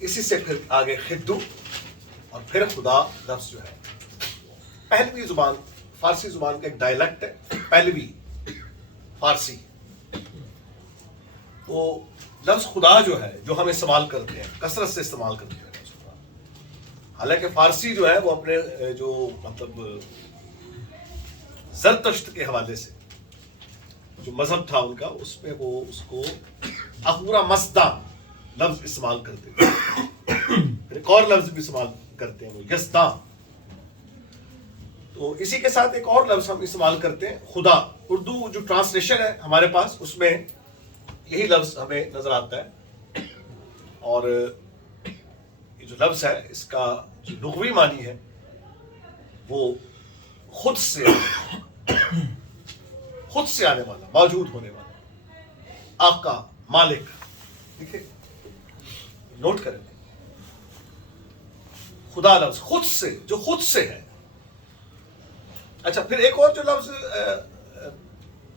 اسی سے پھر آگے خدو اور پھر خدا لفظ جو ہے پہلوی زبان فارسی زبان کا ایک ڈائلیکٹ ہے پہلوی فارسی. تو لفظ خدا جو ہے جو ہم استعمال کرتے ہیں کثرت سے استعمال کرتے ہیں لفظ خدا. حالانکہ فارسی جو ہے وہ اپنے جو مطلب زرتشت کے حوالے سے جو مذہب تھا ان کا اس پہ وہ اس کو اخورا مسدا لفظ استعمال کرتے ہیں. پھر ایک اور لفظ بھی استعمال کرتے ہیں وہ یزدا. تو اسی کے ساتھ ایک اور لفظ ہم استعمال کرتے ہیں خدا. اردو جو ٹرانسلیشن ہے ہمارے پاس اس میں یہی لفظ ہمیں نظر آتا ہے. اور یہ جو لفظ ہے اس کا جو لغوی معنی ہے وہ خود سے آنے والا موجود ہونے والا آقا مالک. دیکھیں نوٹ کریں خدا لفظ خود سے جو خود سے ہے. اچھا پھر ایک اور جو لفظ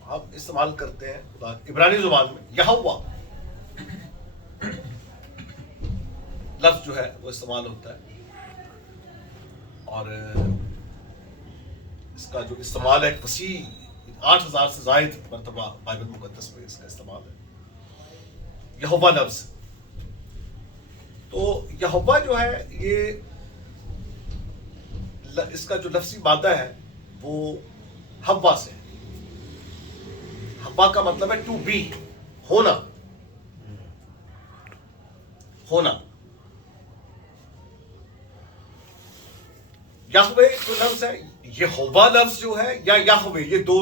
ہم استعمال کرتے ہیں خدا عبرانی زبان میں یہوہ لفظ جو ہے وہ استعمال ہوتا ہے. اور اس کا جو استعمال ہے وسیع 8000 سے زائد مرتبہ بائبل مقدس میں اس کا استعمال ہے یہوہ لفظ. تو یہوہ جو ہے یہ اس کا جو لفظی مادہ ہے وہ ہوا سے ہے. ہوا کا مطلب ہے ٹو بی ہونا. یہوے جو لفظ ہے یہوہ لفظ جو ہے یا یہوے یہ دو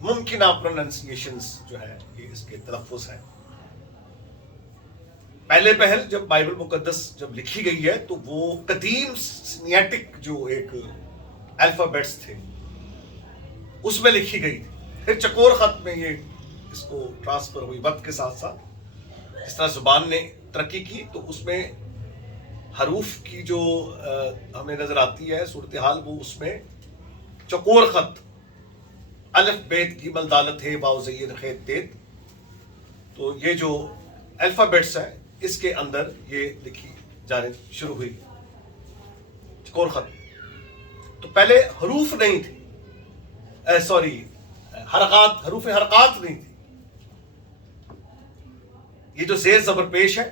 ممکنہ پروننسیشنز جو ہے یہ اس کے تلفظ ہیں. پہل جب بائبل مقدس جب لکھی گئی ہے تو وہ قدیم سینیٹک جو ایک الفابیٹس تھے اس میں لکھی گئی تھی. پھر چکور خط میں یہ اس کو ٹرانسفر ہوئی وقت کے ساتھ ساتھ. اس طرح زبان نے ترقی کی تو اس میں حروف کی جو ہمیں نظر آتی ہے صورتحال وہ اس میں چکور خط الف بیت گیمل دال تھے واو زین خیت تیت. تو یہ جو الفابیٹس ہے اس کے اندر یہ لکھی جانے شروع ہوئی چکور خط. تو پہلے حروف نہیں تھی حروف حرکات نہیں تھی. یہ جو زیر زبر پیش ہے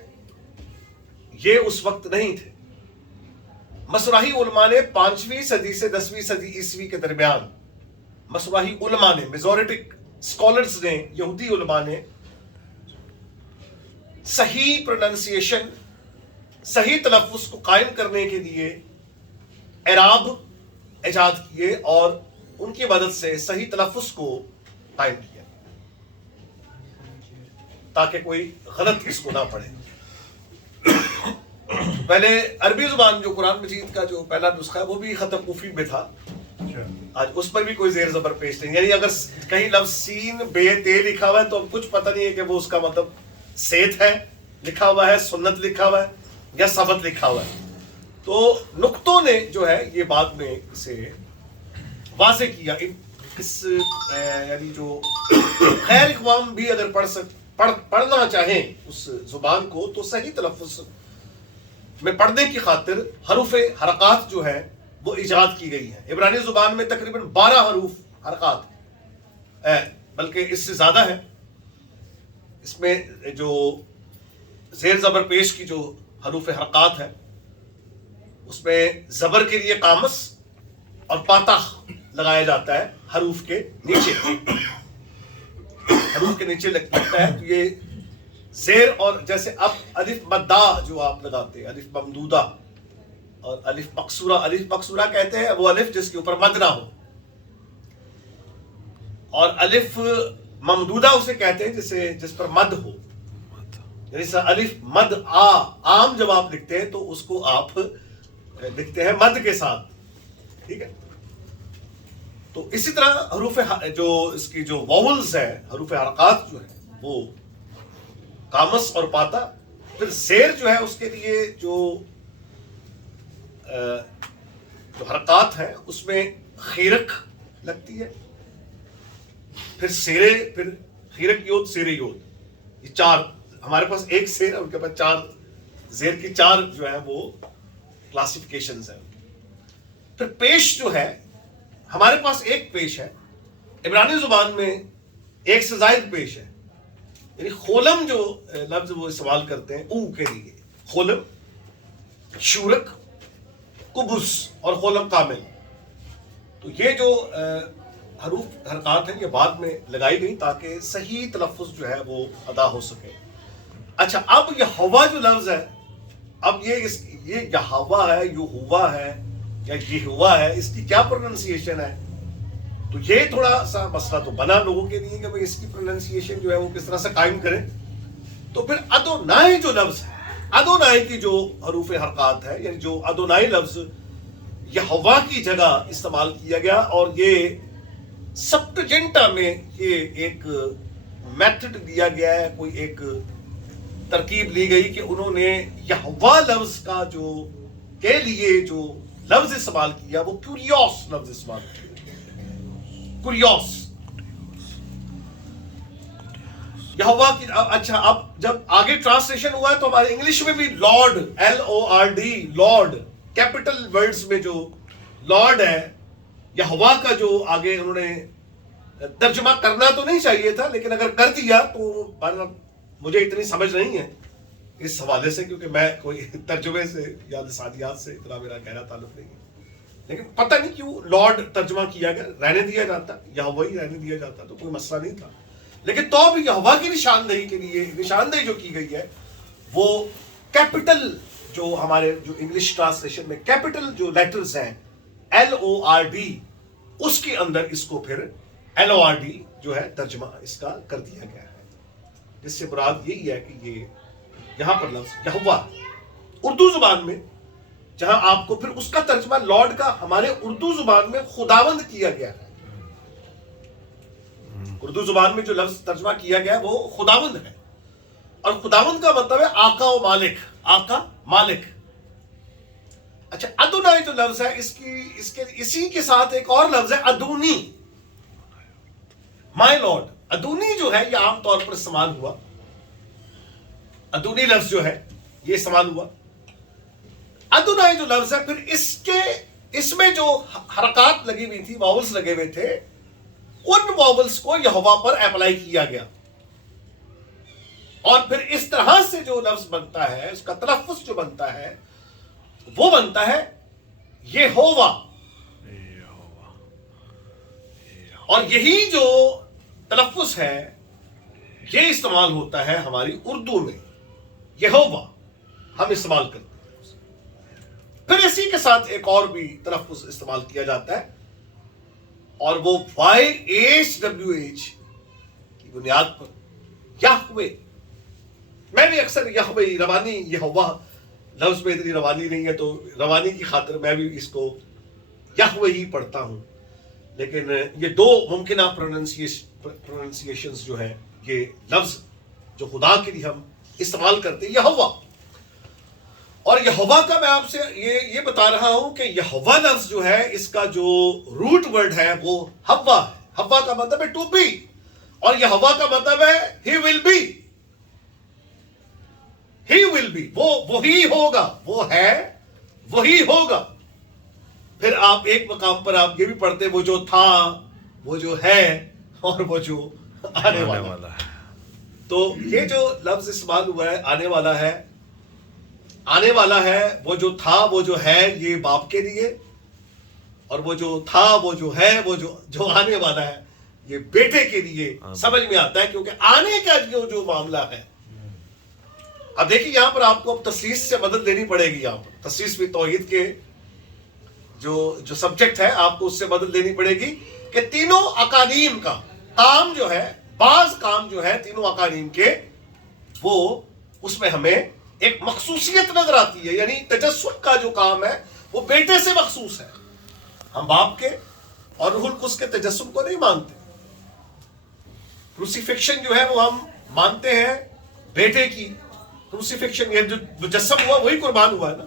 یہ اس وقت نہیں تھے. مصراحی علماء نے 5ویں صدی سے 10ویں صدی عیسوی کے درمیان مصراحی علماء نے میزوریٹک اسکالرز نے یہودی علماء نے صحیح پروننسیشن صحیح تلفظ کو قائم کرنے کے لیے اعراب ایجاد کیے اور ان کی مدد سے صحیح تلفظ کو قائم کیا تاکہ کوئی غلط اس کو نہ پڑھے. پہلے عربی زبان جو قرآن مجید کا جو پہلا نسخہ ہے وہ بھی خط کوفی میں تھا. آج اس پر بھی کوئی زیر زبر پیش نہیں. یعنی اگر کہیں لفظ سین بے تے لکھا ہوا ہے تو کچھ پتہ نہیں ہے کہ وہ اس کا مطلب سیت ہے لکھا ہوا ہے سنت لکھا ہوا ہے یا سبت لکھا ہوا ہے. تو نقطوں نے جو ہے یہ بعد میں اسے واضح کیا. اس یعنی جو خیر اقوام بھی اگر پڑھنا چاہیں اس زبان کو تو صحیح تلفظ میں پڑھنے کی خاطر حروف حرکات جو ہے وہ ایجاد کی گئی ہے. عبرانی زبان میں تقریباً 12 حروف حرکات بلکہ اس سے زیادہ ہے. اس میں جو زیر زبر پیش کی جو حروف حرکات ہے اس میں زبر کے لیے قامس اور پاتہ لگایا جاتا ہے حروف کے نیچے. حروف کے نیچے لگتا ہے تو یہ زیر اور جیسے اب الف مدہ جو آپ لگاتے ہیں الف ممدودہ اور الف مقصورہ. الف مقصورہ کہتے ہیں وہ الف جس کے اوپر مد نہ ہو اور الف ممدودہ اسے کہتے ہیں جس پر مد ہو. جیسے الف مد عام جب آپ لکھتے ہیں تو اس کو آپ لکھتے ہیں مد کے ساتھ. ٹھیک ہے. تو اسی طرح حروف جو اس کی جو واولز ہے حروف حرکات جو ہے وہ قامس اور پاتا. پھر زیر جو ہے اس کے لیے جو حرکات ہیں اس میں خیرک لگتی ہے پھر سیرے پھر خیرک یود سیرے یود. یہ 4 ہمارے پاس ایک سیر ہے ان کے پاس 4 زیر کی 4 جو ہے وہ کلاسیفیکیشنز ہیں. پھر پیش جو ہے ہمارے پاس ایک پیش ہے, عبرانی زبان میں ایک سے زائد پیش ہے. یعنی خولم جو لفظ وہ استعمال کرتے ہیں او کے لیے, خولم, شورک, قبس اور خولم کامل. تو یہ جو حروف حرکات ہیں یہ بعد میں لگائی گئی تاکہ صحیح تلفظ جو ہے وہ ادا ہو سکے. اچھا, اب یہ ہوا جو لفظ ہے, اب یہ ہوا ہے, یہ ہوا ہے یا یہ ہوا ہے, اس کی کیا پروننسیشن ہے؟ تو یہ تھوڑا سا مسئلہ تو بنا لوگوں کے لیے کہ بھئی اس کی پروننسیشن جو ہے وہ کس طرح سے قائم کریں. تو پھر ادونائی جو لفظ ہے, ادونائی کی جو حروف حرکات ہے, یعنی جو ادونائی لفظ یہ ہوا کی جگہ استعمال کیا گیا, اور یہ سپٹجنٹا میں یہ ایک میتھڈ دیا گیا ہے, کوئی ایک ترکیب لی گئی کہ انہوں نے یہوا لفظ کا جو کے لیے جو لفظ استعمال کیا وہ کیوریوس لفظ استعمال کیا. کیوریوس یہوا کی. اچھا, اب جب آگے ٹرانسلیشن ہوا ہے تو ہمارے انگلش میں بھی lord, LORD, lord, capital words میں جو لارڈ ہے, یہوا کا جو آگے انہوں نے ترجمہ کرنا تو نہیں چاہیے تھا, لیکن اگر کر دیا تو مجھے اتنی سمجھ نہیں ہے اس حوالے سے, کیونکہ میں کوئی ترجمے سے یا لسانیات سے اتنا میرا گہرا تعلق نہیں ہے. لیکن پتہ نہیں کیوں لارڈ ترجمہ کیا گیا, رہنے دیا جاتا, یہوا ہی رہنے دیا جاتا تو کوئی مسئلہ نہیں تھا. لیکن تو بھی یہوا کی نشاندہی کے لیے نشاندہی جو کی گئی ہے وہ کیپٹل, جو ہمارے جو انگلش ٹرانسلیشن میں کیپٹل جو لیٹرز ہیں LORD, اس کے اندر اس کو پھر LORD جو ہے ترجمہ اس کا کر دیا گیا ہے, جس سے مراد یہی ہے کہ یہ یہاں پر لفظ یہوا اردو زبان میں, جہاں آپ کو پھر اس کا ترجمہ لارڈ کا ہمارے اردو زبان میں خداوند کیا گیا ہے. اردو زبان میں جو لفظ ترجمہ کیا گیا وہ خداوند ہے, اور خداوند کا مطلب ہے آقا و مالک, آقا مالک. اچھا, ادونائی جو لفظ ہے اسی کے ساتھ ایک اور لفظ ہے ادونی, مائی لارڈ. ادونی جو ہے یہ عام طور پر استعمال ہوا, ادونی لفظ جو ہے یہ استعمال ہوا. ادونائی جو لفظ ہے پھر اس میں جو حرکات لگی ہوئی تھی, واولز لگے ہوئے تھے, ان واولز کو یہوا پر اپلائی کیا گیا, اور پھر اس طرح سے جو لفظ بنتا ہے, اس کا تلفظ جو بنتا ہے وہ بنتا ہے یہوہ. اور یہی جو تلفظ ہے یہ استعمال ہوتا ہے ہماری اردو میں, یہوہ ہم استعمال کرتے ہیں. پھر اسی کے ساتھ ایک اور بھی تلفظ استعمال کیا جاتا ہے, اور وہ YHWH کی بنیاد پر یہوے. میں بھی اکثر یہوے, روانی, یہوہ لفظ میں اتنی روانی نہیں ہے تو روانی کی خاطر میں بھی اس کو یہوے ہی پڑھتا ہوں. لیکن یہ دو ممکنہ پروننسیشنز جو ہیں, یہ لفظ جو خدا کے لیے ہم استعمال کرتے ہیں یہوہ. اور یہوہ کا میں آپ سے یہ بتا رہا ہوں کہ یہوہ لفظ جو ہے اس کا جو روٹ ورڈ ہے وہ ہوا ہے. ہوا کا مطلب ہے ٹو بی, اور یہوہ کا مطلب ہے ہی will be. He will be, وہ وہی ہوگا, وہ ہے وہی ہوگا. پھر آپ ایک مقام پر آپ یہ بھی پڑھتے وہ جو تھا, وہ جو ہے, اور وہ جو آنے والا ہے. تو یہ جو لفظ استعمال ہوا ہے آنے والا ہے, آنے والا ہے, وہ جو تھا وہ جو ہے یہ باپ کے لیے, اور وہ جو تھا وہ جو ہے وہ جو آنے والا ہے یہ بیٹے کے لیے سمجھ میں آتا ہے, کیونکہ آنے کا جو معاملہ ہے. اب دیکھیں یہاں پر آپ کو اب تسلیس سے مدد لینی پڑے گی. یہاں پر تسلیس بھی توحید کے جو سبجیکٹ ہے آپ کو اس سے مدد لینی پڑے گی کہ تینوں اقانیم کا کام جو ہے, بعض کام جو ہے تینوں اقانیم کے, وہ اس میں ہمیں ایک مخصوصیت نظر آتی ہے. یعنی تجسد کا جو کام ہے وہ بیٹے سے مخصوص ہے. ہم باپ کے اور روح القدس کے تجسد کو نہیں مانتے. کروسیفکشن جو ہے وہ ہم مانتے ہیں بیٹے کی. کروسیفکشن یہ جو مجسم ہوا وہی قربان ہوا ہے نا.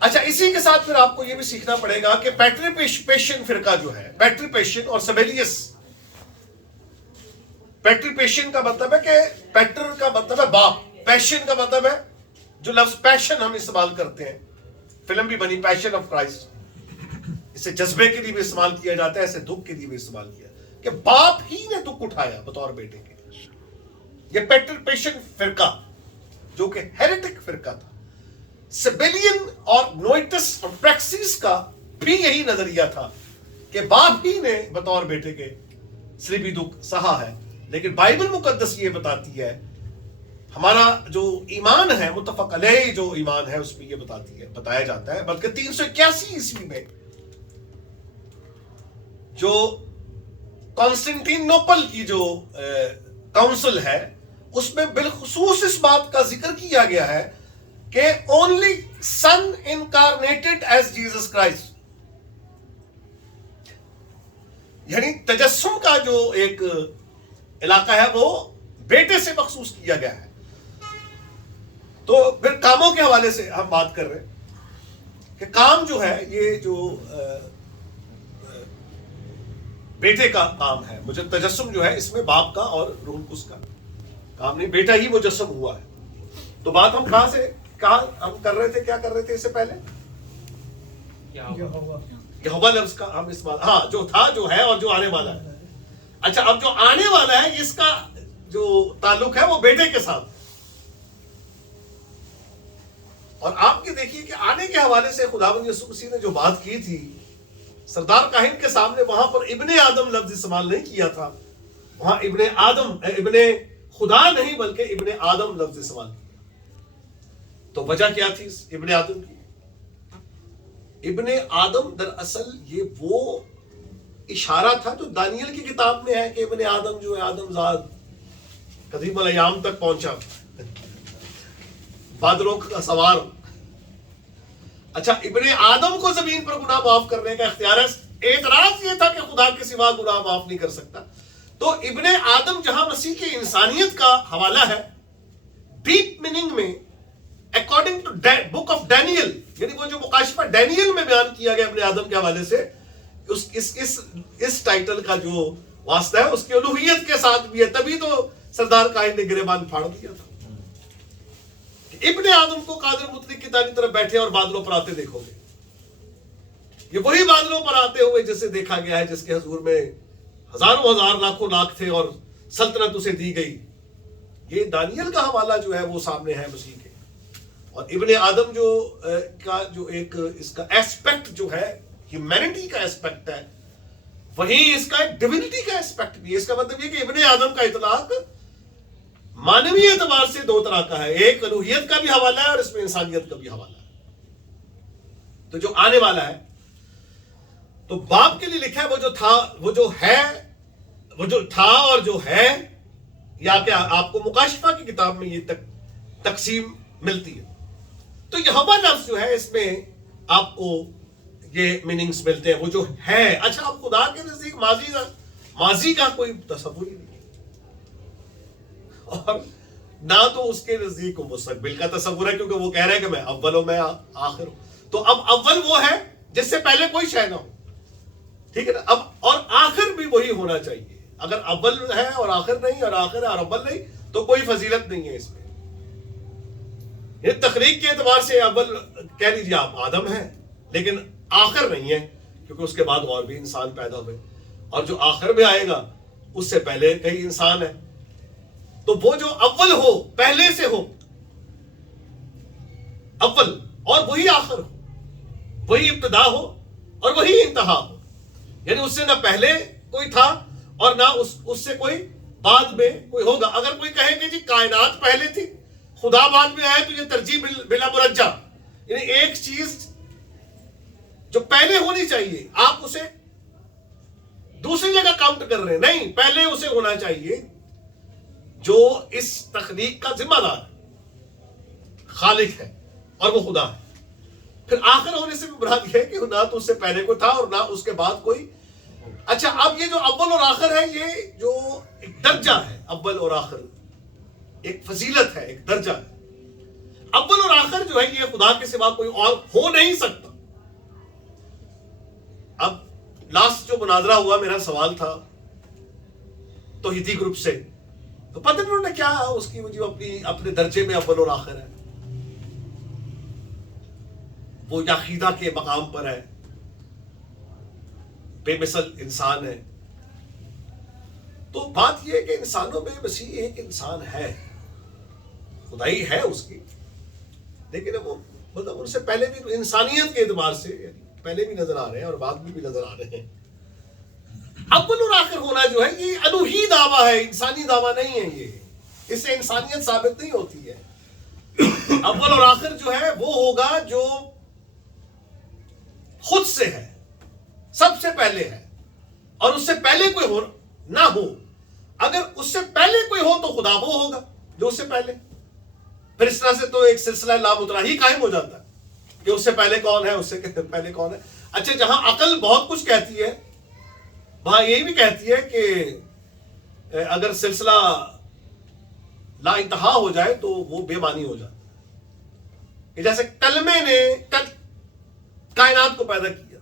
اچھا, اسی کے ساتھ پھر آپ کو یہ بھی سیکھنا پڑے گا کہ پیٹریپیشن فرقہ جو ہے, پیٹریپیشن اور سبیلیس. پیٹریپیشن کا مطلب ہے کہ پیٹر کا مطلب ہے باپ, پیشن کا مطلب ہے جو لفظ پیشن ہم استعمال کرتے ہیں، فلم بھی بنی پیشن آف کرائسٹ، اسے جذبے کے لیے بھی استعمال کیا جاتا ہے، اسے دکھ کے لیے بھی استعمال کیا، کہ باپ ہی نے دکھ اٹھایا بطور بیٹے کے۔ یہ پیٹر پیشن فرقہ جو کہ ہیریٹک فرقہ تھا، سبیلین اور نوئٹس اور پریکسیس کا بھی یہی نظریہ تھا کہ باپ ہی نے بطور بیٹے کے صلیبی دکھ سہا ہے۔ لیکن بائبل مقدس یہ بتاتی ہے، ہمارا جو ایمان ہے متفق علیہ جو ایمان ہے اس میں یہ بتایا جاتا ہے، بلکہ 381 عیسوی میں جو کانسٹنٹین نوپل کی جو کاؤنسل ہے اس میں بالخصوص اس بات کا ذکر کیا گیا ہے کہ only son incarnated as Jesus Christ, یعنی تجسم کا جو ایک علاقہ ہے وہ بیٹے سے مخصوص کیا گیا ہے۔ تو پھر کاموں کے حوالے سے ہم بات کر رہے ہیں کہ کام جو ہے یہ جو بیٹے کا کام ہے، مجھے تجسم جو ہے اس میں باپ کا اور روح القدس کا کام نہیں، بیٹا ہی مجسم ہوا ہے۔ تو بات ہم کہاں ہم کر رہے تھے، کیا کر رہے تھے اس سے پہلے؟ یہوہ لفظ کا ہم استعمال، ہاں جو تھا جو ہے اور جو آنے والا ہے۔ اچھا اب جو آنے والا ہے اس کا جو تعلق ہے وہ بیٹے کے ساتھ، اور آپ کے دیکھیے کہ آنے کے حوالے سے خداوند یسوع مسیح نے جو بات کی تھی سردار کاہن کے سامنے، وہاں پر ابن آدم لفظ استعمال نہیں کیا تھا، وہاں ابن آدم ابن خدا نہیں بلکہ ابن آدم لفظ استعمال کیا۔ تو وجہ کیا تھی ابن آدم کی؟ ابن آدم دراصل یہ وہ اشارہ تھا جو دانیل کی کتاب میں ہے کہ ابن آدم جو ہے آدم زاد قدیم الایام تک پہنچا، بادلوں کا سوار۔ اچھا ابن آدم کو زمین پر گناہ معاف کرنے کا اختیار ہے، اعتراض یہ تھا کہ خدا کے سوا گناہ معاف نہیں کر سکتا۔ تو ابن آدم جہاں مسیح کی انسانیت کا حوالہ ہے، ڈیپ میننگ میں according to book of Daniel, یعنی وہ جو مکاشفہ ڈینیل میں بیان کیا گیا ابن آدم کے حوالے سے، اس ٹائٹل کا جو واسطہ ہے اس کی الوہیت کے ساتھ بھی ہے، تبھی تو سردار کاہن نے گریبان پھاڑ دیا تھا۔ ابن آدم کو قادر مطلق کی دائیں طرف بیٹھے اور بادلوں پر آتے دیکھو گے، یہ وہی بادلوں پر آتے ہوئے جسے دیکھا گیا ہے جس کے حضور میں ہزاروں ہزار لاکھوں لاکھ تھے اور سلطنت اسے دی گئی۔ یہ دانیل کا حوالہ جو ہے وہ سامنے ہے مسیح کے، اور ابن آدم جو ایک اس کا ایسپیکٹ جو ہے ہیومینٹی کا ایسپیکٹ ہے، وہیں اس کا ایک ڈیوینٹی کا ایسپیکٹ بھی ہے۔ اس کا مطلب یہ کہ ابن آدم کا اطلاق مانوی اعتبار سے دو طرح کا ہے، ایک الوہیت کا بھی حوالہ ہے اور اس میں انسانیت کا بھی حوالہ ہے۔ تو جو آنے والا ہے تو باپ کے لیے لکھا ہے وہ جو تھا، وہ جو ہے، وہ جو تھا اور جو ہے، یا کہ آپ کو مکاشفہ کی کتاب میں یہ تقسیم ملتی ہے۔ تو یہوہ لفظ جو ہے اس میں آپ کو یہ میننگز ملتے ہیں، وہ جو ہے۔ اچھا اب خدا کے نزدیک ماضی کا کوئی تصور ہی نہیں، اور نہ تو اس کے نزدیک مستقبل کا تصور ہے، کیونکہ وہ کہہ رہے ہیں کہ میں اول ہوں، میں آخر ہوں۔ تو اب اول وہ ہے جس سے پہلے کوئی شے نہ ہو، ٹھیک ہے نا؟ اب اور آخر بھی وہی ہونا چاہیے۔ اگر اول ہے اور آخر نہیں، اور آخر ہے اور اول نہیں، تو کوئی فضیلت نہیں ہے اس میں۔ یہ تخلیق کے اعتبار سے اول کہہ لیجیے آپ آدم ہے، لیکن آخر نہیں ہے، کیونکہ اس کے بعد اور بھی انسان پیدا ہوئے، اور جو آخر میں آئے گا اس سے پہلے کئی انسان ہیں۔ تو وہ جو اول ہو، پہلے سے ہو اول، اور وہی آخر ہو، وہی ابتدا ہو اور وہی انتہا ہو، یعنی اس سے نہ پہلے کوئی تھا اور نہ اس سے کوئی بعد میں کوئی ہوگا۔ اگر کوئی کہے کہ جی کائنات پہلے تھی، خدا بعد میں آئے، تو یہ ترجیح بلا مرجع، یعنی ایک چیز جو پہلے ہونی چاہیے آپ اسے دوسری جگہ کاؤنٹ کر رہے ہیں، نہیں، پہلے اسے ہونا چاہیے جو اس تخلیق کا ذمہ دار ہے، خالق ہے، اور وہ خدا ہے۔ پھر آخر ہونے سے بھی مراد یہ ہے کہ نہ تو اس سے پہلے کوئی تھا اور نہ اس کے بعد کوئی۔ اچھا اب یہ جو اول اور آخر ہے، یہ جو ایک درجہ ہے، اول اور آخر ایک فضیلت ہے، ایک درجہ ہے۔ اول اور آخر جو ہے یہ خدا کے سوا کوئی اور ہو نہیں سکتا۔ اب لاسٹ جو مناظرہ ہوا، میرا سوال تھا توحیدی گروپ سے، تو پتہ نہیں انہوں نے کیا اس کی جو اپنے درجے میں اول اور آخر ہے، وہ عقیدہ کے مقام پر ہے، بے مثل انسان ہے. تو بات یہ ہے کہ انسانوں میں مسیح ایک انسان ہے، خدائی ہے اس کی، لیکن وہ مطلب ان سے پہلے بھی انسانیت کے اعتبار سے پہلے بھی نظر آ رہے ہیں اور بعد میں بھی نظر آ رہے ہیں. اول اور آخر ہونا جو ہے یہ الوہی دعویٰ ہے، انسانی دعویٰ نہیں ہے. یہ اس سے انسانیت ثابت نہیں ہوتی ہے. اول اور آخر جو ہے وہ ہوگا جو خود سے ہے، سب سے پہلے ہے، اور اس سے پہلے کوئی ہو نہ ہو. اگر اس سے پہلے کوئی ہو تو خدا وہ ہوگا جو اس سے پہلے. پھر اس طرح سے تو ایک سلسلہ لامتناہی قائم ہو جاتا ہے کہ اس سے پہلے کون ہے، اس سے پہلے کون ہے. اچھا، جہاں عقل بہت کچھ کہتی ہے وہاں یہی بھی کہتی ہے کہ اگر سلسلہ لا انتہا ہو جائے تو وہ بے معنی ہو جاتا ہے. کہ جیسے کلمے نے کائنات کو پیدا کیا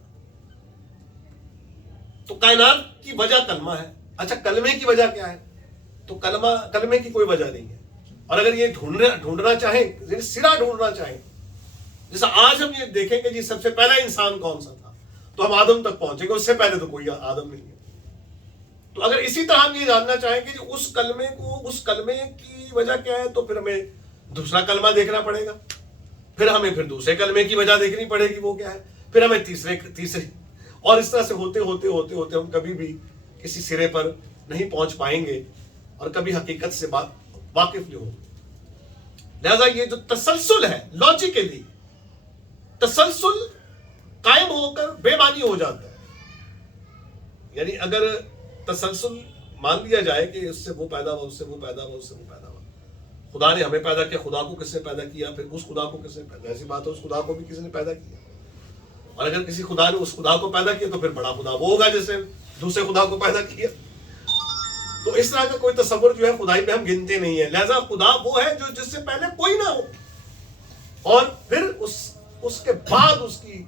تو کائنات کی وجہ کلمہ ہے. اچھا، کلمے کی وجہ کیا ہے؟ تو کلمے کی کوئی وجہ نہیں ہے. اور اگر یہ ڈھونڈنا چاہیں، سرا ڈھونڈنا چاہیں، جیسا آج ہم یہ دیکھیں کہ جی سب سے پہلا انسان کون سا تھا تو ہم آدم تک پہنچیں گے، اس سے پہلے تو کوئی آدم نہیں ہے. تو اگر اسی طرح ہم یہ جاننا چاہیں کہ اس کلمے کی وجہ کیا ہے تو پھر ہمیں دوسرا کلمہ دیکھنا پڑے گا، پھر ہمیں دوسرے کلمے کی وجہ دیکھنی پڑے گی وہ کیا ہے، پھر ہمیں تیسرے اور اس طرح سے ہوتے ہوتے ہم کبھی بھی کسی سرے پر نہیں پہنچ پائیں گے اور کبھی حقیقت سے واقف نہیں ہوں. لہذا یہ جو تسلسل ہے، لاجیکلی تسلسل قائم ہو کر بے معنی ہو جاتا ہے. یعنی اگر تسلسل مان لیا جائے کہ اس سے وہ پیدا ہوا، اس سے وہ پیدا ہوا، اس سے وہ پیدا ہوا، خدا نے ہمیں پیدا کیا، خدا کو کس نے پیدا کیا، پھر اس خدا کو کس نے پیدا، ایسی بات ہے اس خدا کو بھی کسی نے پیدا کیا. اور اگر کسی خدا نے اس خدا کو پیدا کیا تو پھر بڑا خدا وہ ہوگا جس نے دوسرے خدا کو پیدا کیا. تو اس طرح کا کوئی تصور جو ہے خدائی میں ہم گنتے نہیں ہیں. لہذا خدا وہ ہے جو جس سے پہلے کوئی نہ ہو اور پھر اس کے بعد اس کی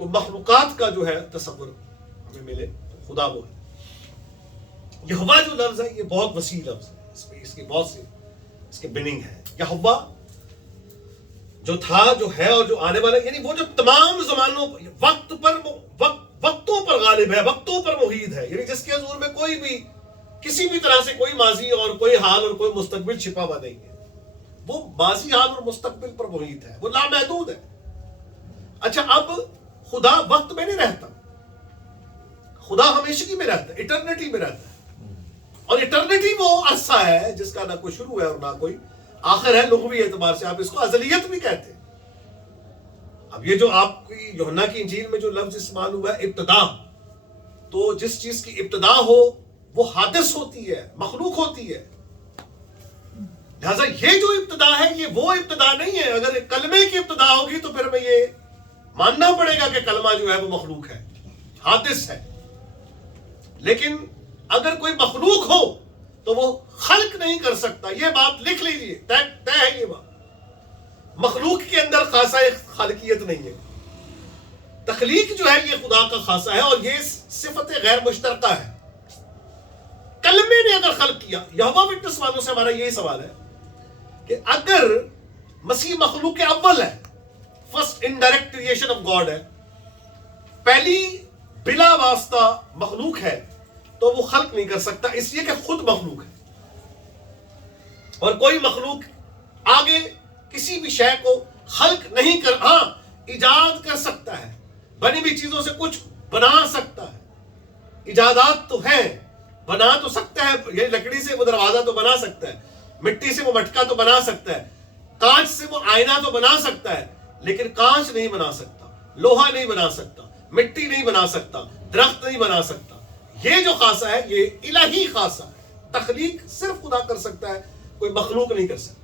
مخلوقات کا جو ہے تصور ہمیں ملے تو خدا وہ ہے. یہوہ جو لفظ ہے یہ بہت وسیع لفظ ہے، اس کی بہت سی اس کے میننگ ہے. یہوہ جو تھا، جو ہے اور جو آنے والا، یعنی وہ جو تمام زمانوں وقتوں پر غالب ہے، وقتوں پر محیط ہے. یعنی جس کے حضور میں کوئی بھی کسی بھی طرح سے کوئی ماضی اور کوئی حال اور کوئی مستقبل چھپا ہوا نہیں ہے. وہ ماضی، حال اور مستقبل پر محیط ہے، وہ لامحدود ہے. اچھا، اب خدا وقت میں نہیں رہتا، خدا ہمیشگی میں رہتا ہے، ایٹرنیٹی میں رہتا ہے. اور ایٹرنیٹی وہ عرصہ ہے جس کا نہ کوئی شروع ہے اور نہ کوئی آخر ہے. لغوی اعتبار سے آپ اس کو ازلیت بھی کہتے ہیں. اب یہ جو آپ کی یوحنا کی انجیل میں جو لفظ استعمال ہوا ہے ابتدا، تو جس چیز کی ابتدا ہو وہ حادث ہوتی ہے، مخلوق ہوتی ہے. لہذا یہ جو ابتدا ہے یہ وہ ابتدا نہیں ہے. اگر کلمے کی ابتدا ہوگی تو پھر ہمیں یہ ماننا پڑے گا کہ کلمہ جو ہے وہ مخلوق ہے، حادث ہے. لیکن اگر کوئی مخلوق ہو تو وہ خلق نہیں کر سکتا. یہ بات لکھ لیجئے، طے ہے یہ بات. مخلوق کے اندر خاصہ خالقیت نہیں ہے. تخلیق جو ہے یہ خدا کا خاصہ ہے اور یہ صفت غیر مشترکہ ہے. کلمے نے اگر خلق کیا، یہوہ وٹنس والوں سے ہمارا یہی سوال ہے کہ اگر مسیح مخلوق اول ہے، first indirect creation of God ہے، پہلی بلا واسطہ مخلوق ہے، تو وہ خلق نہیں کر سکتا اس لیے کہ خود مخلوق ہے. اور کوئی مخلوق آگے کسی بھی شے کو خلق نہیں کر، ہاں ایجاد کر سکتا ہے، بنی ہوئی چیزوں سے کچھ بنا سکتا ہے. ایجادات تو ہیں، بنا تو سکتا ہے. یہ لکڑی سے وہ دروازہ تو بنا سکتا ہے، مٹی سے وہ مٹکا تو بنا سکتا ہے، کانچ سے وہ آئینہ تو بنا سکتا ہے. لیکن کانچ نہیں بنا سکتا، لوہا نہیں بنا سکتا، مٹی نہیں بنا سکتا، درخت نہیں بنا سکتا. یہ جو خاصہ ہے یہ الہی خاصہ ہے. تخلیق صرف خدا کر سکتا ہے، کوئی مخلوق نہیں کر سکتا.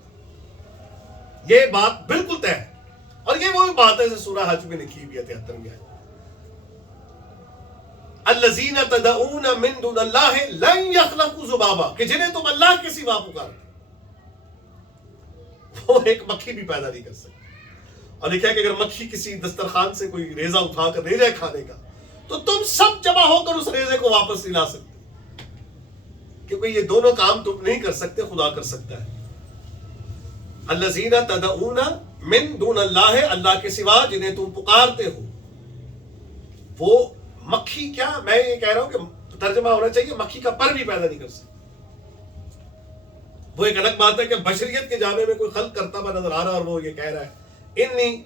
یہ بات بالکل طے ہے. اور یہ وہی بات ہے جو سورہ حج میں لکھی ہوئی ہے 73 میں. الذین تدعون من دون اللہ لن یخلقوا ذبابا، کہ جنہیں تم اللہ کے سوا پکارتے وہ ایک مکھی بھی پیدا نہیں کر سکتے. اور لکھا ہے کہ اگر مکھی کسی دسترخوان سے کوئی ریزہ اٹھا کر لے جائے کھانے کا تو تم سب جمع ہو کر اس ریزے کو واپس نہیں لا سکتے، کیونکہ یہ دونوں کام تم نہیں کر سکتے، خدا کر سکتا ہے. الذین تدعون من دون اللہ ہے، اللہ کے سوا جنہیں تم پکارتے ہو. وہ مکھی، کیا میں یہ کہہ رہا ہوں کہ ترجمہ ہونا چاہیے مکھی کا پر بھی پیدا نہیں کر سکتی. وہ ایک الگ بات ہے کہ بشریت کے جامع میں کوئی خلق کرتا ہوا نظر آ رہا اور وہ یہ کہہ رہا ہے انی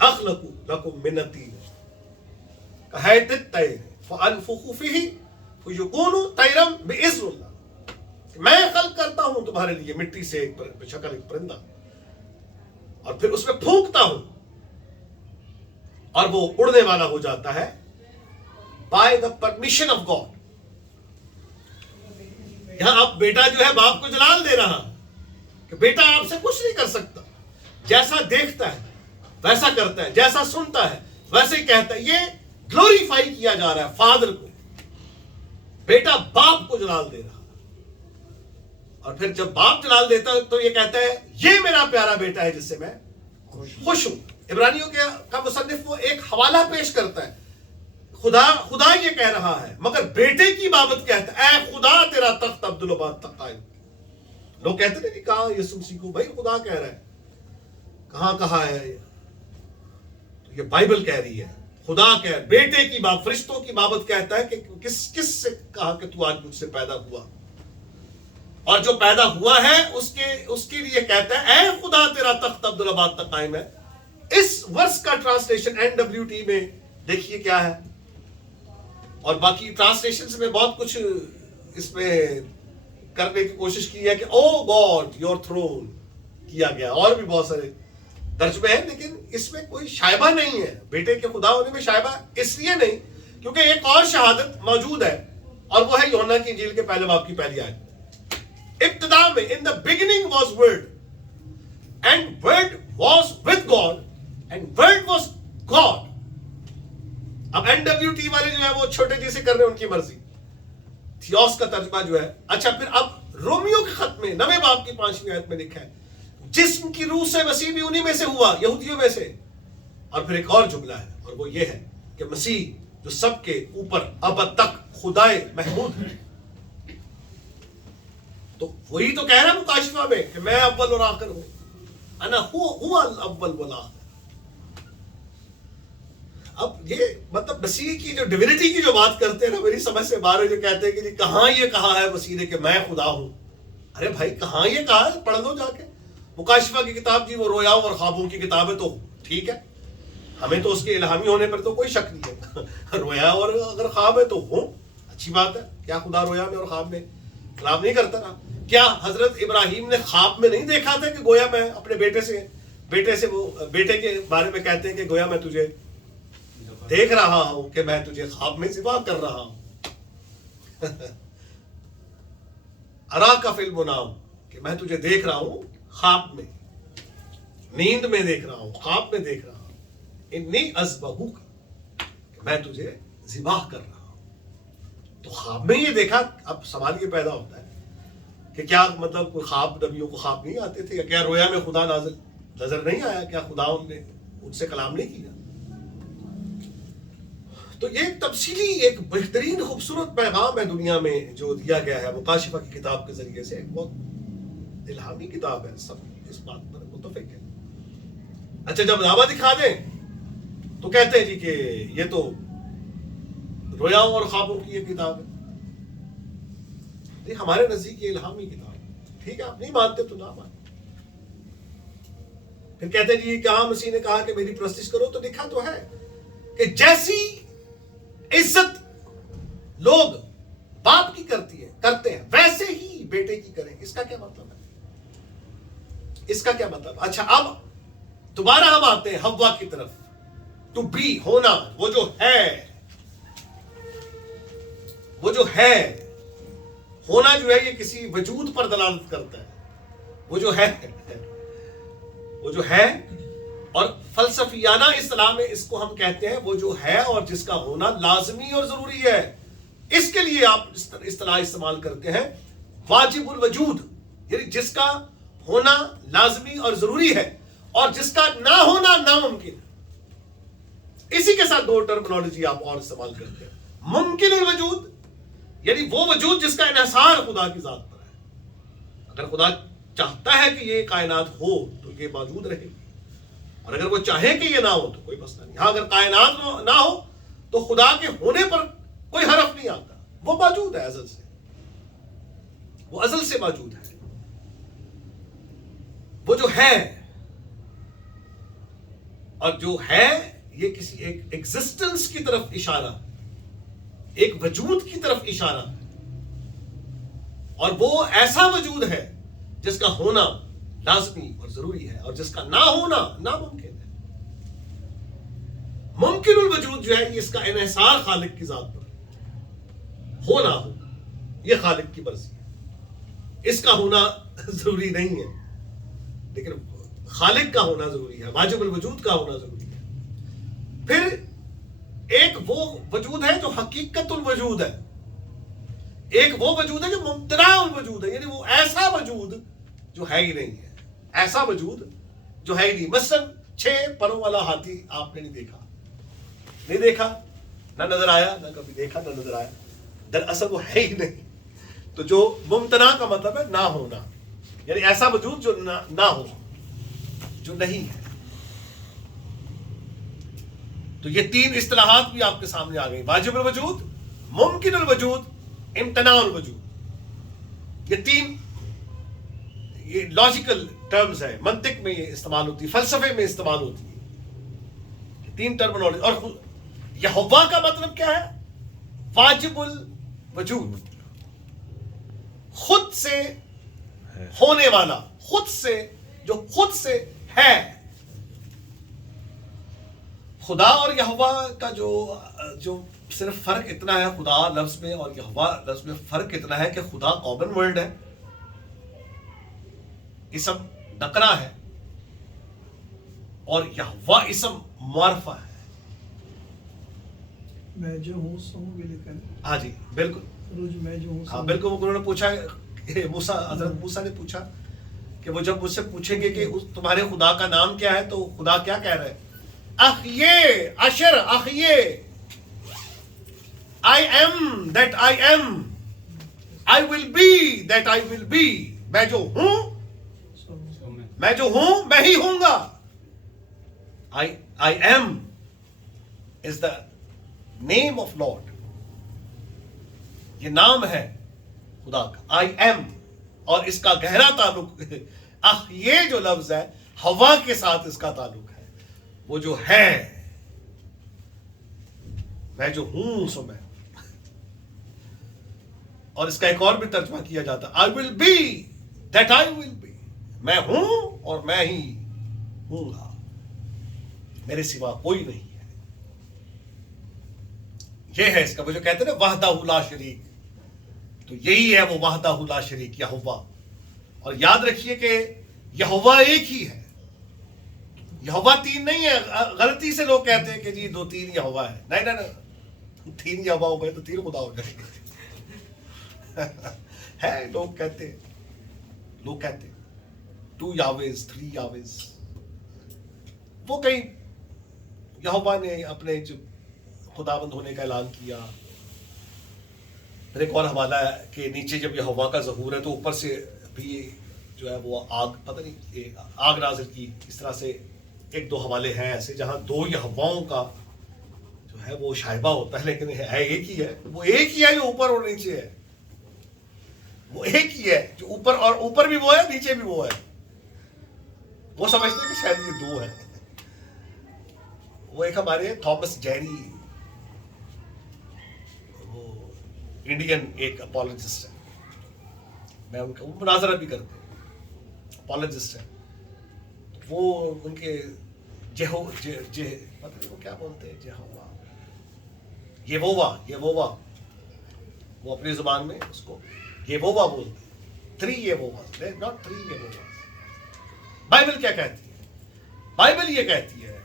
اخلق لکم من الطین کہیت الطیر فانفخ فیہ فیکون طیرا باذن اللہ. میں خلق کرتا ہوں تمہارے لیے مٹی سے ایک شکل ایک پرندہ اور پھر اس میں پھونکتا ہوں اور وہ اڑنے والا ہو جاتا ہے by the permission of God. یہاں اب بیٹا جو ہے باپ کو جلال دے رہا کہ بیٹا آپ سے کچھ نہیں کر سکتا، جیسا دیکھتا ہے ویسا کرتا ہے، جیسا سنتا ہے ویسے ہی کہتا ہے. یہ گلوریفائی کیا جا رہا ہے فادر کو، بیٹا باپ کو جلال دے رہا. اور پھر جب باپ جلال دیتا ہے تو یہ کہتا ہے یہ میرا پیارا بیٹا ہے جس سے میں خوش ہوں. عبرانیوں کا مصنف وہ ایک حوالہ پیش کرتا ہے، خدا یہ کہہ رہا ہے مگر بیٹے کی بابت کہتا ہے اے خدا تیرا تخت عبدالآباد تک قائم. لوگ کہتے ہیں کہ کہاں یسوع مسیح کو، بھائی خدا کہہ رہا ہے، کہاں کہا ہے؟ تو یہ بائبل کہہ رہی ہے. خدا کہہ بیٹے کی بابت، فرشتوں کی بابت کہتا ہے کہ کس سے کہا کہ تو آج مجھ سے پیدا ہوا، اور جو پیدا ہوا ہے اس کے لیے کہتا ہے اے خدا تیرا تخت عبدالآباد تک قائم ہے. اس ورس کا ٹرانسلیشن NWT میں دیکھیے کیا ہے، اور باقی ٹرانسلیشنز میں بہت کچھ اس میں کرنے کی کوشش کی ہے کہ او گاڈ یور تھرون کیا گیا، اور بھی بہت سارے ترجمے ہیں، لیکن اس میں کوئی شائبہ نہیں ہے. بیٹے کے خدا ہونے میں شائبہ اس لیے نہیں کیونکہ ایک اور شہادت موجود ہے، اور وہ ہے یوحنا کی انجیل کے پہلے باب کی پہلی آیت. ابتدا میں in the beginning was word and word was with God and word was God. اب NWT والے جو ہے وہ چھوٹے جی سے کر رہے ہیں ان کی مرضی. تھیوس کا ترجمہ جو ہے اچھا. پھر اب رومیو کے خط میں 9 باب کی 5ویں آیت میں لکھا ہے جسم کی روح سے مسیح بھی انہی میں سے ہوا، یہودیوں میں سے. اور پھر ایک اور جملہ ہے اور وہ یہ ہے کہ مسیح جو سب کے اوپر ابد تک خدائے محمود ہے. تو وہی تو کہہ رہا ہے مکاشفہ میں کہ میں اول اور آخر ہوں، انا ہوا الاول والآخر. اب یہ مطلب مسیح کی جو ڈیوینٹی کی جو بات کرتے ہیں نا، میری سمجھ سے باہر جو کہتے ہیں کہ جی کہاں یہ کہا ہے مسیح نے کہ میں خدا ہوں. ارے بھائی کہاں یہ کہا ہے؟ پڑھ لو جا کے. مکاشفہ کی کتاب جی وہ رویاؤں اور خوابوں کی کتاب ہے، تو ٹھیک ہے، ہمیں تو اس کے الہامی ہونے پر تو کوئی شک نہیں ہے. رویا اور اگر خواب ہے تو ہو اچھی بات ہے. کیا خدا رویا میں اور خواب میں خراب نہیں کرتا نا؟ کیا حضرت ابراہیم نے خواب میں نہیں دیکھا تھا کہ گویا میں اپنے بیٹے کے بارے میں کہتے ہیں کہ گویا میں تجھے دیکھ رہا ہوں، کہ میں تجھے خواب میں ذبح کر رہا ہوں. اراک فی المنام، کہ میں تجھے دیکھ رہا ہوں خواب میں، نیند میں دیکھ رہا ہوں، خواب میں دیکھ رہا ہوں. انی اذبحک، کہ میں تجھے ذبح کر رہا ہوں. تو خواب میں یہ دیکھا. اب سوال یہ پیدا ہوتا ہے کہ کیا مطلب کوئی خواب، نبیوں کو خواب نہیں آتے تھے؟ یا کیا رویا میں خدا نظر نہیں آیا؟ کیا خدا نے ان سے کلام نہیں کیا؟ تو یہ ایک تفصیلی ایک بہترین خوبصورت پیغام ہے دنیا میں جو دیا گیا ہے مکاشفہ کی کتاب کے ذریعے سے. ایک بہت الہامی کتاب ہے، سب اس بات پر متفق ہے. اچھا جب دعویٰ دکھا دیں تو کہتے ہیں جی کہ یہ تو رویاؤں اور خوابوں کی یہ کتاب ہے. ہمارے نزدیک یہ الہامی کتاب ہے. ٹھیک ہے، آپ نہیں مانتے تو نہ مانتے. پھر کہتے ہیں جی کہاں مسیح نے کہا کہ میری پرستش کرو؟ تو لکھا تو ہے کہ جیسی عزت لوگ باپ کی کرتے ہیں ویسے ہی بیٹے کی کریں. اس کا کیا مطلب ہے؟ اس کا کیا مطلب؟ اچھا اب دوبارہ ہم آتے ہیں حوا کی طرف. ٹو بی، ہونا، وہ جو ہے ہونا جو ہے یہ کسی وجود پر دلالت کرتا ہے. وہ جو ہے اور فلسفیانہ اصطلاح میں اس کو ہم کہتے ہیں وہ جو ہے اور جس کا ہونا لازمی اور ضروری ہے. اس کے لیے آپ اصطلاح استعمال کرتے ہیں واجب الوجود، یعنی جس کا ہونا لازمی اور ضروری ہے اور جس کا نہ ہونا ناممکن. اسی کے ساتھ 2 ٹرمنالوجی آپ اور استعمال کرتے ہیں. ممکن الوجود یعنی وہ وجود جس کا انحصار خدا کی ذات پر ہے. اگر خدا چاہتا ہے کہ یہ کائنات ہو تو یہ موجود رہے گی. اور اگر وہ چاہے کہ یہ نہ ہو تو کوئی مسئلہ نہیں. ہاں اگر کائنات نہ ہو تو خدا کے ہونے پر کوئی حرف نہیں آتا. وہ موجود ہے ازل سے, وہ ازل سے موجود ہے. وہ جو ہے, اور جو ہے یہ کسی ایک ایگزسٹنس کی طرف اشارہ, ایک وجود کی طرف اشارہ, اور وہ ایسا وجود ہے جس کا ہونا لازمی اور ضروری ہے, اور جس کا نہ ہونا ناممکن ہے. ممکن الوجود جو ہے اس کا انحصار خالق کی ذات پر ہو نہ ہو, یہ خالق کی مرضی ہے. اس کا ہونا ضروری نہیں ہے, لیکن خالق کا ہونا ضروری ہے, واجب الوجود کا ہونا ضروری ہے. پھر ایک وہ وجود ہے جو حقیقت الوجود ہے, ایک وہ وجود ہے جو ممتنع الوجود ہے, یعنی وہ ایسا وجود جو ہے ہی نہیں ہے, ایسا وجود جو ہے ہی نہیں. مثلا 6 پروں والا ہاتھی آپ نے نہیں دیکھا, نہ نظر آیا, نہ کبھی دیکھا, نہ نظر آیا, دراصل وہ ہے ہی نہیں. تو جو ممتنع کا مطلب ہے نہ ہونا, یعنی ایسا وجود جو نہ ہو, جو نہیں ہے. تو یہ 3 اصطلاحات بھی آپ کے سامنے آ گئی, واجب الوجود, ممکن الوجود, امتناع الوجود. یہ 3 یہ لاجیکل ٹرمز ہیں, منطق میں یہ استعمال ہوتی ہے, فلسفے میں استعمال ہوتی ہے, 3 ٹرمنالوجی. اور یہوہ کا مطلب کیا ہے؟ واجب الوجود, خود سے ہونے والا, خود سے جو خود سے ہے. خدا اور یہوہ کا جو صرف فرق اتنا ہے, خدا لفظ میں اور یہوہ لفظ میں فرق اتنا ہے کہ خدا کامن ورڈ ہے, اسم نکرہ ہے, اور یہوہ اسم معرفہ ہے. میں جو ہوں سو ہوں بھی لکھن. ہاں جی بالکل, میں جو ہوں. ہاں بالکل. انہوں نے پوچھا, حضرت موسیٰ نے پوچھا کہ وہ جب مجھ سے پوچھیں گے کہ تمہارے خدا کا نام کیا ہے, تو خدا کیا کہہ رہے ہیں؟ اخیے اشر اخیے, I am that I am, I will be that I will be. میں جو ہوں میں ہی ہوں گا. I am is the name of Lord. یہ نام ہے خدا کا, I am, اور اس کا گہرا تعلق یہ جو لفظ ہے ہوا کے ساتھ اس کا تعلق ہے. وہ جو ہے, میں جو ہوں سو میں. اور اس کا ایک اور بھی ترجمہ کیا جاتا ہے, I will be that I will be. میں ہوں اور میں ہی ہوں گا, میرے سوا کوئی نہیں ہے. یہ ہے اس کا وہ جو کہتے ہیں نا وحدہ لا شریک, تو یہی ہے وہ وحدہ لا شریک یہوہ. اور یاد رکھیے کہ یہوہ ایک ہی ہے, یہوہ 3 نہیں ہے. غلطی سے لوگ کہتے ہیں کہ جی 2-3 یہوہ ہے. نہیں, 3 یہوہ ہو گئے تو 3 خدا ہو جائے گے. ہے لوگ کہتے 2 یاویز 3 یاویز. وہ کہیں یہوہ نے اپنے جو خداوند ہونے کا اعلان کیا. پھر ایک اور حوالہ ہے کہ نیچے جب یہوہ کا ظہور ہے تو اوپر سے بھی جو ہے وہ آگ, پتہ نہیں آگ نازل کی. اس طرح سے 1-2 حوالے ہیں ایسے جہاں 2 یہوہوں کا جو ہے وہ شائبہ ہوتا ہے, لیکن ہے ایک ہی ہے. وہ ایک ہی ہے جو اوپر اور نیچے ہے, وہ ایک ہی ہے جو اوپر, اور اوپر بھی وہ ہے نیچے بھی وہ ہے. وہ سمجھتے ہیں کہ شاید یہ 2 ہے. وہ ایک ہمارے تھامس جیری, وہ انڈین ایک اپولوجسٹ ہے, میں ان کا مناظرہ بھی کرتے ہیں, اپولوجسٹ ہے. وہ ان کے پتہ نہیں وہ کیا بولتے ہیں, یہوہ, وہ اپنی زبان میں اس کو یہوہ بولتے ہیں. 3 یہوہ, not 3 یہوہ. بائبل کیا کہتی ہے؟ بائبل یہ کہتی ہے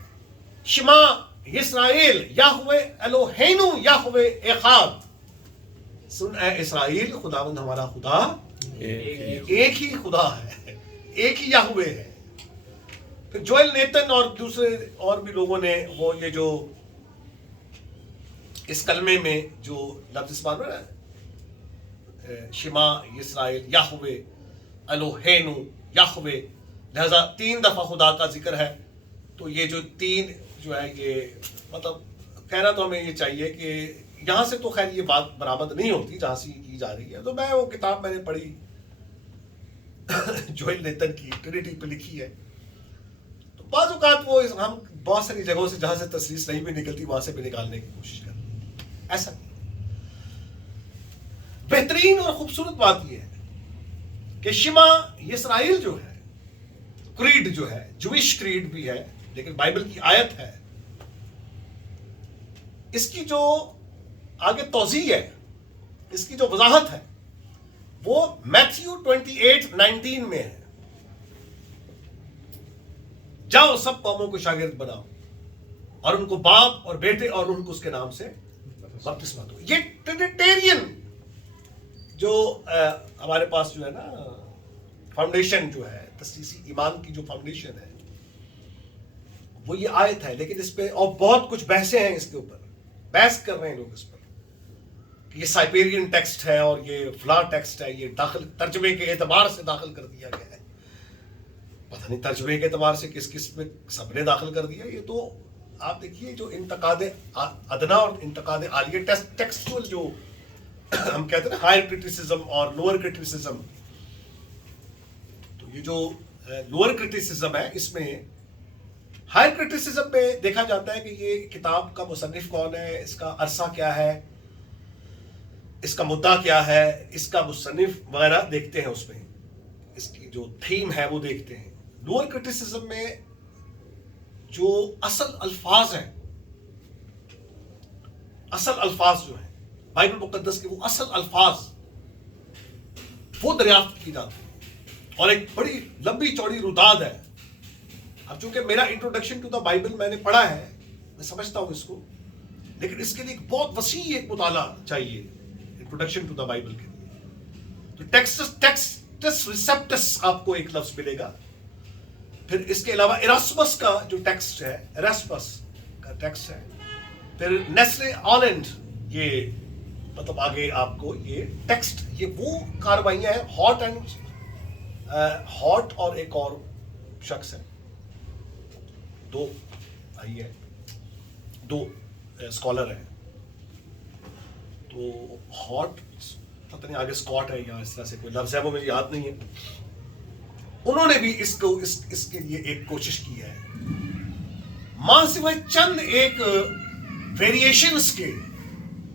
شما اسرائیل یہوہ الوہینو یہوہ ایخاد. سن اے اسرائیل, خداوند ہمارا خدا ایک ہی خدا ہے, ایک ہی یہوہ ہے. پھر جوئل نیتن اور دوسرے اور بھی لوگوں نے وہ یہ جو اس کلمے میں جو لفظ استعمال ہوا نا, شما اسرائیل یہوہ الوہینو یہوہ, لہذا 3 دفعہ خدا کا ذکر ہے, تو یہ جو تین جو ہے یہ مطلب کہنا تو ہمیں یہ چاہیے کہ یہاں سے تو خیر یہ بات برآمد نہیں ہوتی جہاں سے کی جا رہی ہے. تو میں وہ کتاب میں نے پڑھی جوئل نیتن کی ٹرینٹی پہ لکھی ہے. تو بعض اوقات وہ ہم بہت ساری جگہوں سے جہاں سے تصریح نہیں بھی نکلتی وہاں سے بھی نکالنے کی کوشش کرتے ہیں. ایسا بہترین اور خوبصورت بات یہ ہے کہ شما اسرائیل جو ہے کریڈ جو ہے جوئش کریڈ بھی ہے لیکن بائبل کی آیت ہے, اس کی جو آگے توضیح ہے, اس کی جو وضاحت ہے وہ میتھیو 28:19 میں ہے. جاؤ سب قوموں کو شاگرد بناؤ اور ان کو باپ اور بیٹے اور ان کو اس کے نام سے بپتسمہ دو. یہ ٹرینیٹیرین جو ہمارے پاس جو ہے نا فاؤنڈیشن جو ہے تسلیسی ایمان کی جو فاؤنڈیشن ہے وہ یہ آیت ہے. لیکن اس پہ اور بہت کچھ بحثیں ہیں, اس کے اوپر بحث کر رہے ہیں لوگ اس پر کہ یہ سائبیرین ٹیکسٹ ہے اور یہ فلاں ٹیکسٹ ہے, یہ داخل ترجمے کے اعتبار سے داخل کر دیا گیا ہے. پتہ نہیں ترجمے کے اعتبار سے کس کس میں سب نے داخل کر دیا. یہ تو آپ دیکھیے جو انتقاد ادنا اور انتقاد عالیہ ٹیکسچول جو ہم کہتے ہیں نا ہائر کرٹیسزم اور لوور کرٹیسزم, تو یہ جو لوور کرٹیسزم ہے اس میں ہائر کرٹیسزم میں دیکھا جاتا ہے کہ یہ کتاب کا مصنف کون ہے, اس کا عرصہ کیا ہے, اس کا مدعا کیا ہے, اس کا مصنف وغیرہ دیکھتے ہیں, اس میں اس کی جو تھیم ہے وہ دیکھتے ہیں. لوور کرٹیسزم میں جو اصل الفاظ ہیں, اصل الفاظ جو ہیں بائبل مقدس کے وہ اصل الفاظ وہ دریافت کی جاتی ہیں اور ایک بڑی لمبی چوڑی روداد ہے. اب چونکہ میرا انٹروڈکشن ٹو دا بائبل میں نے پڑھا ہے, میں سمجھتا ہوں اس کو, لیکن اس کے لیے ایک بہت وسیع ایک مطالعہ چاہیے انٹروڈکشن ٹو دا بائبل کے لیے. تو ٹیکسٹس ریسپٹس آپ کو ایک لفظ ملے گا. پھر اس کے علاوہ ایراسمس کا جو ٹیکسٹ ہے, ایراسمس کا ٹیکسٹ ہے. پھر نیسلے آلینڈ, یہ مطلب آگے آپ کو یہ ٹیکسٹ, یہ وہ کاروائیاں ہیں. ہاٹ اور ایک اور شخص ہے, دو بھائی ہیں, دو اسکالر ہیں. تو ہاٹ پتہ نہیں آگے اسکاٹ ہے یا اس طرح سے کوئی لفظ ہے وہ مجھے یاد نہیں ہے. انہوں نے بھی اس کو اس کے لیے ایک کوشش کی ہے. ماں سوائے چند ایک ویریشنز کے